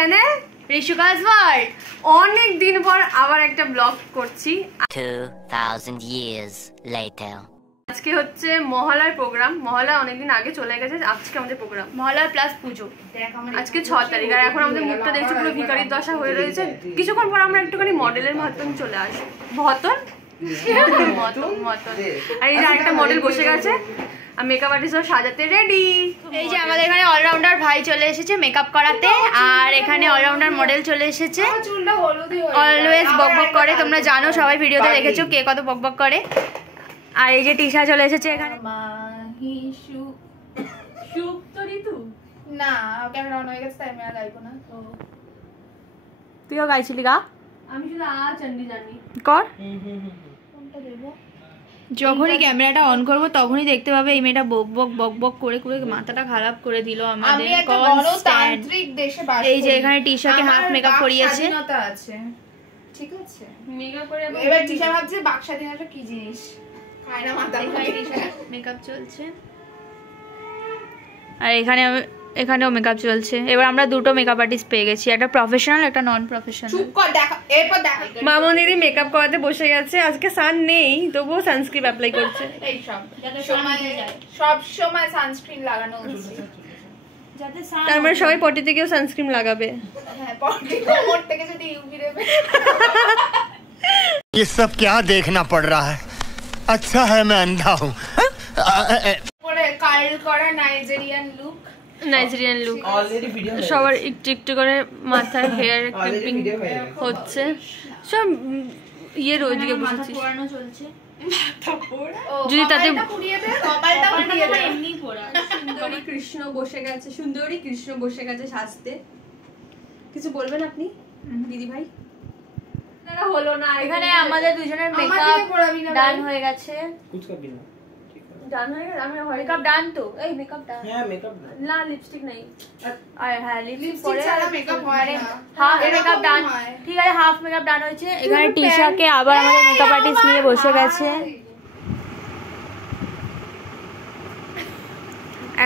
Channel ঋষিকাজ world. অনেক দিন পর আবার একটা ব্লগ করছি। 2000 years later আজকে হচ্ছে মহালয়ার প্রোগ্রাম। মহালয়া অনেকদিন আগে চলে গেছে, আজকে আমাদের প্রোগ্রাম মহালয়া প্লাস পুজো। আজকে 6 তারিখ আর এখন আমাদের মুখটা দেখছি পুরো ভিখারির দশা হয়ে রয়েছে। কিছুক্ষণ পর আমরা একটুখানি মডেলের মতন চলে আসবো। মতন আর এই যে আরেকটা মডেল বসে গেছে আর মেকআপ আর্টিস্ট সাজাতে রেডি। এই যে আমাদের এখানে অলরাউন্ডার ভাই চলে এসেছে মেকআপ করাতে, আর এখানে অলরাউন্ডার মডেল চলে এসেছে। অলওয়েজ বকবক করে, তোমরা জানো, সবাই ভিডিওতে দেখেছো কে কত বকবক করে। আর এই যে টিশা চলে এসেছে এখানে। তুইও গাইছিলি গা? আমি শুধু জানি কর। যখনই ক্যামেরাটা অন করবো তখনই দেখতে পাবে এই মেয়েটা বক বক বক বক করে করে মাথাটা খারাপ করে দিল আমাদের। এই যে এখানে টিশাকে হাফ মেকআপ করিয়েছে। ঠিক আছে, মেকআপ করে এবার টিশা ভাবছে বাক স্বাধীনতা কি জিনিস, খায় না মাথা। মেকআপ চলছে আর এখানেও মেকআপ চলছে। এবার আমরা দুটো মেকআপ আর্টিস্ট পেয়ে গেছি, একটা প্রফেশনাল একটা নন প্রফেশনাল। চুপ কর, দেখো এরপর দেখো মামনিদি মেকআপ করাতে বসে গেছে। আজকে সান নেই তবুও সানস্ক্রিন অ্যাপ্লাই করছে। এই সব সময় সানস্ক্রিন লাগানো উচিত, যাতে তার মানে সবাই পটিতে গিয়েও সানস্ক্রিন লাগাবে। হ্যাঁ, পটি কোমর থেকে যদি ইউভি রেবে। ये सब क्या देखना पड़ रहा है? अच्छा है मैं अंधा हूँ। পরে কার্ল করা নাইজেরিয়ান লুক সবার একটু একটু করে মাথার হেয়ার ক্লিপিং হচ্ছে। সব ইয়ের ওইদিকে বসেছি যদি তাতে সুন্দরী কৃষ্ণ বসে গেছে সাজতে। কিছু বলবেন আপনি দিদি ভাই? হলো না, এখানে আমাদের দুজনের মেকআপ ডান হয়ে গেছে। ডান হয়ে গেছে, আমি মেকআপ ডান তো। এই মেকআপ ডান, হ্যাঁ মেকআপ ডান না, লিপস্টিক নেই। আর হ্যাঁ লিপস্টিক পরে ছাড়া মেকআপ হয় না, হাফ মেকআপ ডান। ঠিক আছে, হাফ মেকআপ ডান হয়েছে। এখানে টিশাকে আবার আমাদের মেকআপ আর্টিস্ট নিয়ে বসে গেছে।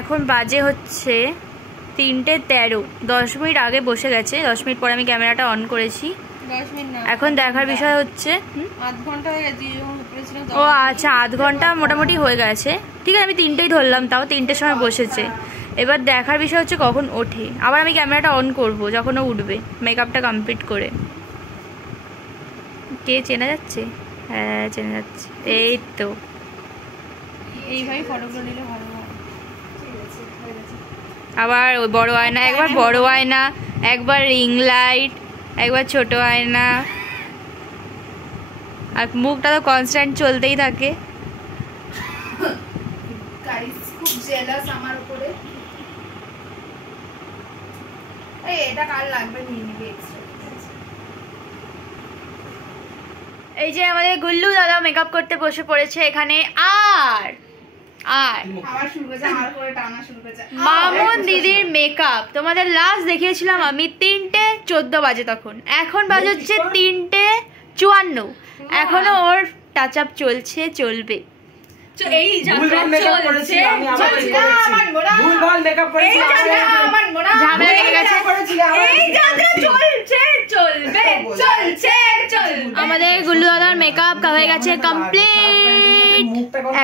এখন বাজে হচ্ছে 3:13। 10 মিনিট আগে বসে গেছে। 10 মিনিট পরে আমি ক্যামেরাটা অন করেছি। এখন দেখার বিষয় হচ্ছে আধ ঘন্টা হয়ে গেছে। ও আচ্ছা, আধ ঘন্টা মোটামুটি হয়ে গেছে। ঠিক আছে, আমি 3টেই ধরলাম, তাও 3টের সময় বসেছে। এবার দেখার বিষয় হচ্ছে কখন ওঠে। আবার আমি ক্যামেরাটা অন করব যখন ও উঠবে মেকআপটা কমপ্লিট করে। কে চেনা যাচ্ছে? হ্যাঁ চেনা যাচ্ছে। এই তো এইভাবে ফটোগুলো নিলে ভালো হয়। আবার ওই বড় আয়না, একবার বড় আয়না, একবার রিং লাইট, একবার ছোট আয়না। আর মুখটা তো কনস্ট্যান্ট চলতেই থাকে। গাইস খুব জেলাস আমার উপরে। এই এটা কাল লাগবে, নিয়ে নিবে এক্সট্রা। এই যে আমাদের গুল্লু দাদা মেকআপ করতে বসে পড়েছে এখানে। আর আমার শুরু হয়েছে, আমার করে টানা শুরু হয়েছে। মামুন দিদির মেকআপ তোমাদের লাস্ট দেখিয়েছিলাম আমি 3:14 বাজে তখন। এখন বাজে হচ্ছে 3:54। এখনো ওর টাচ আপ চলছে, চলবে। এই ঝামেলা লেগে গেছে। আমাদের গুল্লু দাদার মেকআপ হয়ে গেছে কমপ্লিট।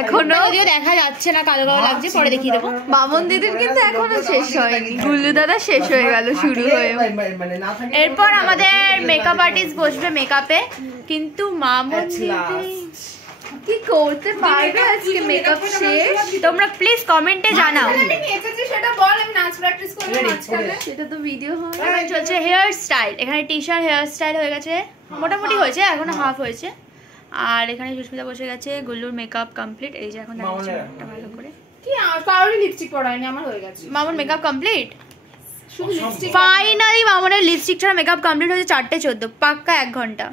এখনো যদিও দেখা যাচ্ছে না, কালো কালো লাগছে, পরে দেখিয়ে দেবো। মামুন দিদির কিন্তু এখনো শেষ হয়নি, গুল্লু দাদা শেষ হয়ে গেল, শুরু হয়ে। এরপর আমাদের মেকআপ আর্টিস্ট বসবে মেকআপে, কিন্তু মামুন দিদি কি করতে পারবে আজকে মেকআপ শেষ? তোমরা প্লিজ কমেন্টে জানাও। সেটা বল, আমি নাচ প্র্যাকটিস করব মাঝখানে, সেটা তো ভিডিও হয়। এখন চলছে হেয়ার স্টাইল। এখানে টিশার হেয়ার স্টাইল হয়ে গেছে, মোটামুটি হয়েছে, এখনো হাফ হয়েছে। আর এখানে সুস্মিতা বসে গেছে। গুল্লুর মেকআপ কমপ্লিট। এই যে এখন দেখাচ্ছি ভালো করে। কি কারোরই লিপস্টিক পরায়নি, আমার হয়ে গেছে। Mamun makeup complete. ফাইনালি মামুনের লিপস্টিক ছাড়া মেকআপ কমপ্লিট হয়েছে 4:14, পাক্কা 1 ঘন্টা।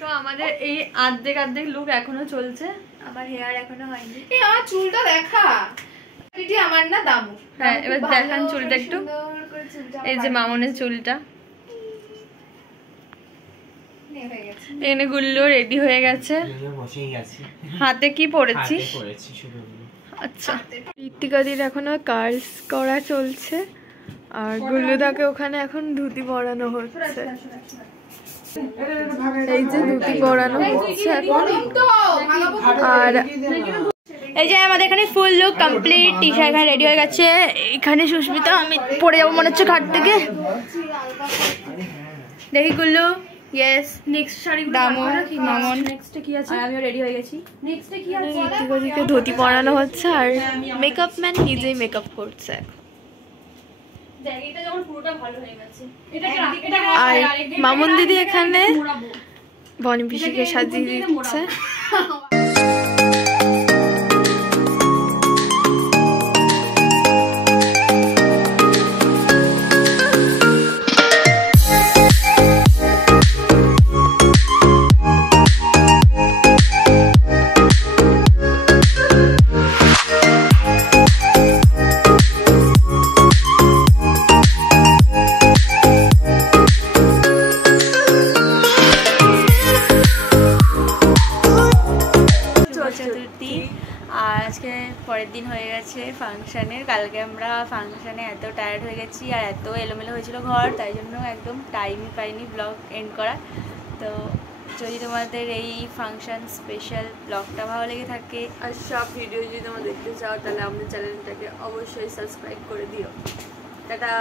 তো আমাদের এই আর্ধেক লুক এখনো চলছে। আমার হেয়ার এখনো হয়নি। এই আমার চুলটা দেখা, এটা আমার না দামু। হ্যাঁ এবার দেখান চুলটা একটু। এই যে মামুনের চুলটা এনে গুল্লো রেডি হয়ে গেছে। হাতে কি পরেছিস? আচ্ছা ঋতিকাদির এখনো কার্লস করা চলছে। আর গুল্লুদাকে ওখানে এখন ধুতি পরানো হচ্ছে। এই যে ধুতি পরানো হচ্ছে এখন। আর এই যে আমাদের এখানে ফুল লুক কমপ্লিট, টিশা এখানে রেডি হয়ে গেছে। এখানে সুস্মিতা, আমি পড়ে যাবো মনে হচ্ছে ঘাট থেকে। দেখি গুল্লু, ইয়েস নেক্সট শাড়ি দামন মামন, নেক্সটে কি আছে? আমিও রেডি হয়ে গেছি। নেক্সটে কি আছে? এদিকে ধুতি পরানো হচ্ছে আর মেকআপ ম্যান নিজেই মেকআপ করছে। আর মামুন দিদি এখানে বনি পিসিকে সাজিয়ে দিচ্ছে। আর আজকে পরের দিন হয়ে গেছে ফাংশানের। কালকে আমরা ফাংশানে এত টায়ার্ড হয়ে গেছি আর এত এলোমেলো হয়েছিল ঘর, তাই জন্য একদম টাইমই পাইনি ব্লগ এন্ড করার। তো যদি তোমাদের এই ফাংশন স্পেশাল ব্লগটা ভালো লেগে থাকে আর সব ভিডিও যদি তোমরা দেখতে চাও, তাহলে আমাদের চ্যানেলটাকে অবশ্যই সাবস্ক্রাইব করে দিও। টাটা।